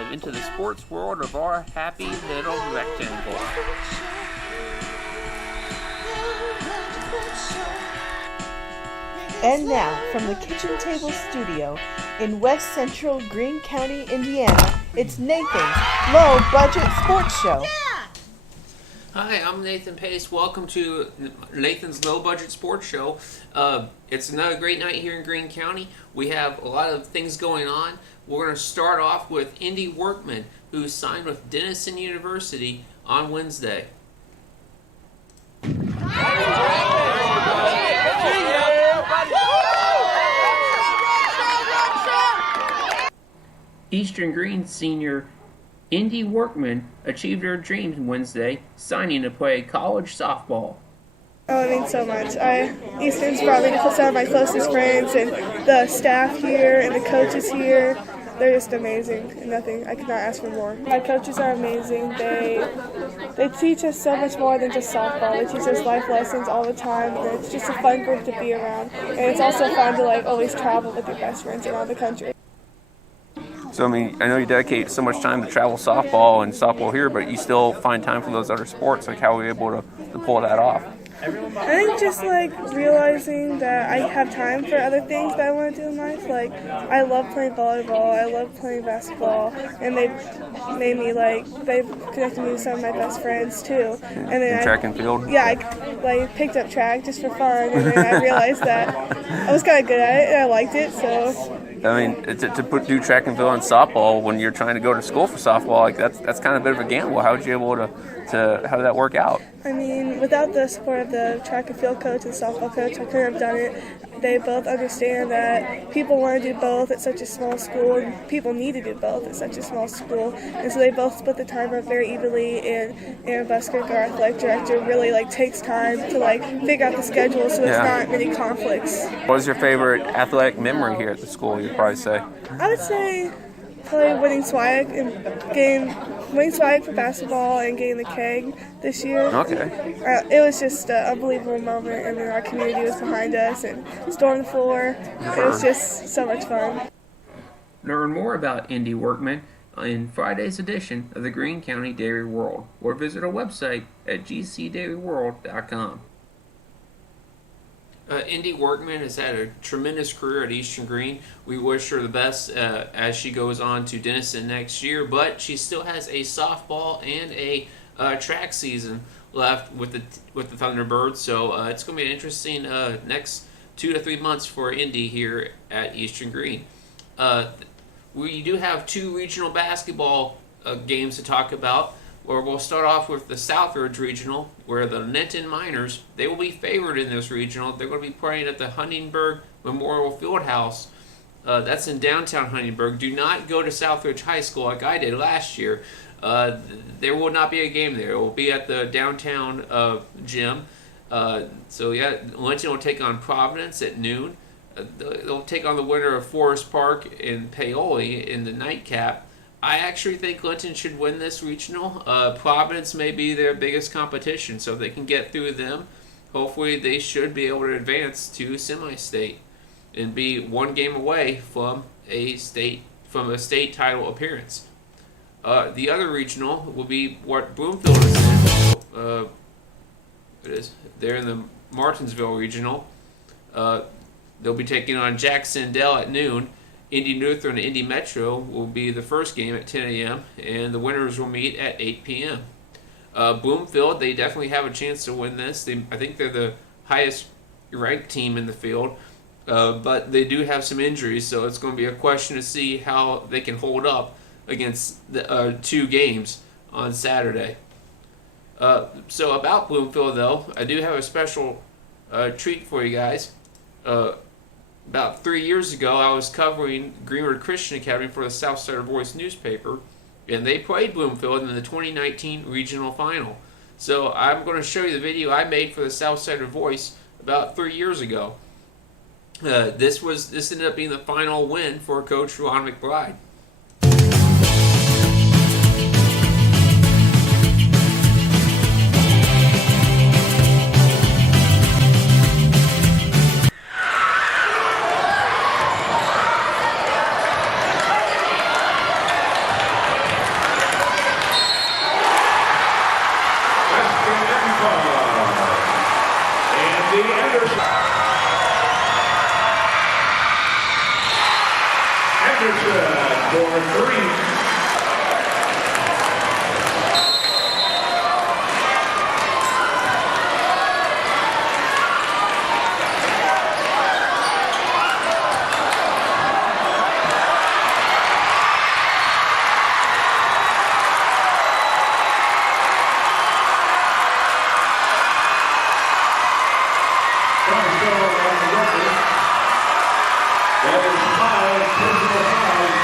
dive into the sports world of our happy little rectangle. And now, from the Kitchen Table Studio in West Central Greene County, Indiana, it's Nathan's Low Budget Sports Show. Hi, I'm Nathan Pace. Welcome to Nathan's Low Budget Sports Show. It's another great night here in Greene County. We have a lot of things going on. We're going to start off with Indy Workman, who signed with Denison University on Wednesday. Eastern Greene senior Indy Workman achieved her dreams Wednesday, signing to play college softball. Oh, it means so much. Eastern's brought me to some of my closest friends, and the staff here and the coaches here, they're just amazing. Nothing, I could not ask for more. My coaches are amazing. They teach us so much more than just softball. They teach us life lessons all the time. And it's just a fun group to be around, and it's also fun to always travel with your best friends around the country. So, I know you dedicate so much time to travel softball and softball here, but you still find time for those other sports. How are you able to pull that off? I think just realizing that I have time for other things that I want to do in life. I love playing volleyball, I love playing basketball, and they've connected me with some of my best friends too. And then track and field? Yeah, I picked up track just for fun, and then I realized that I was kind of good at it and I liked it, so. To do track and field and softball when you're trying to go to school for softball, that's kind of a bit of a gamble. How did you able to how did that work out? Without the support of the track and field coach and softball coach, I couldn't have done it. They both understand that people want to do both at such a small school, and people need to do both at such a small school. And so they both split the time up very evenly, and Aaron Busker, our athletic director, really takes time to figure out the schedule so there's not many conflicts. What was your favorite athletic memory here at the school, you'd probably say? I would say probably winning swag for basketball and getting the keg this year. Okay. It was just an unbelievable moment, and then our community was behind us and stormed the floor. It was just so much fun. Learn more about Indy Workman in Friday's edition of the Greene County Dairy World, or visit our website at gcdairyworld.com. Indy Workman has had a tremendous career at Eastern Greene. We wish her the best as she goes on to Denison next year, but she still has a softball and a track season left with the Thunderbirds, so it's going to be an interesting next 2 to 3 months for Indy here at Eastern Greene. We do have 2 regional basketball games to talk about. Or we'll start off with the Southridge Regional, where the Nenton Miners, they will be favored in this regional. They're going to be playing at the Huntingburg Memorial Fieldhouse. That's in downtown Huntingburg. Do not go to Southridge High School like I did last year. There will not be a game there. It will be at the downtown gym. Linton will take on Providence at noon. They'll take on the winner of Forest Park and Paoli in the nightcap. I actually think Linton should win this regional. Providence may be their biggest competition, so if they can get through them, hopefully they should be able to advance to semi-state and be 1 game away from a state title appearance. The other regional will be what Bloomfield is in. They're in the Martinsville Regional. They'll be taking on Jackson Dell at noon. Indy Lutheran and Indy Metro will be the first game at 10 a.m., and the winners will meet at 8 p.m. Bloomfield, they definitely have a chance to win this. I think they're the highest ranked team in the field, but they do have some injuries, so it's going to be a question to see how they can hold up against the 2 games on Saturday. So about Bloomfield, though, I do have a special treat for you guys. About 3 years ago, I was covering Greenwood Christian Academy for the Southsider Voice newspaper, and they played Bloomfield in the 2019 regional final. So I'm going to show you the video I made for the Southsider Voice about 3 years ago. This ended up being the final win for Coach Ron McBride. Anderson for 3. That is 5 personal fouls.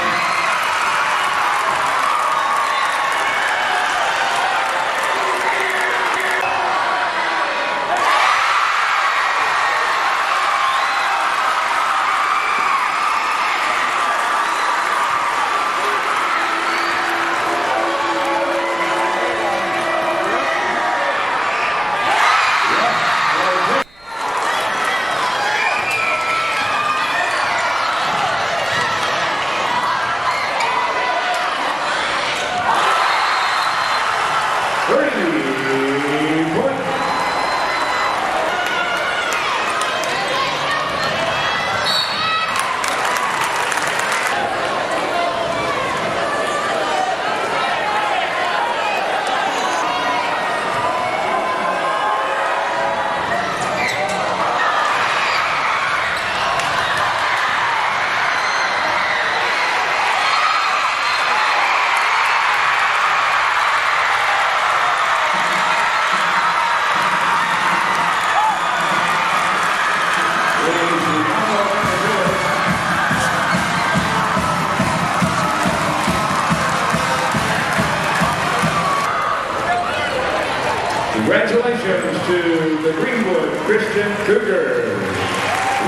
Congratulations to the Greenwood Christian Cougars,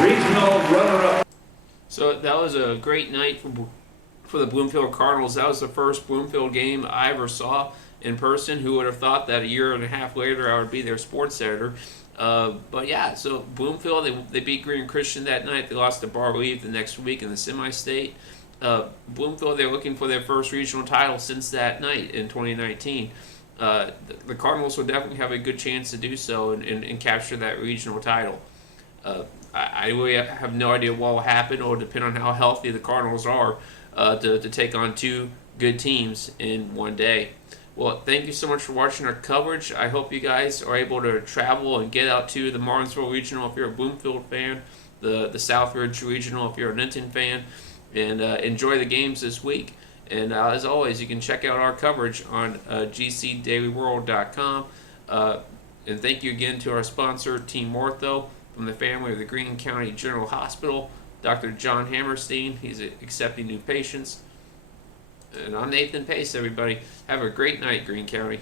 regional runner-up. So that was a great night for the Bloomfield Cardinals. That was the first Bloomfield game I ever saw in person. Who would have thought that a year and a half later I would be their sports editor? But yeah, so Bloomfield, they beat Green Christian that night. They lost to Barleave the next week in the semi-state. Bloomfield, they're looking for their first regional title since that night in 2019. The Cardinals will definitely have a good chance to do so and capture that regional title. I really have no idea what will happen. It will depend on how healthy the Cardinals are to take on two good teams in one day. Well, thank you so much for watching our coverage. I hope you guys are able to travel and get out to the Martinsville Regional if you're a Bloomfield fan, the Southridge Regional if you're a Linton fan, and enjoy the games this week. And as always, you can check out our coverage on gcdailyworld.com. And thank you again to our sponsor, Team Ortho, from the family of the Greene County General Hospital, Dr. John Hammerstein. He's accepting new patients. And I'm Nathan Pace, everybody. Have a great night, Greene County.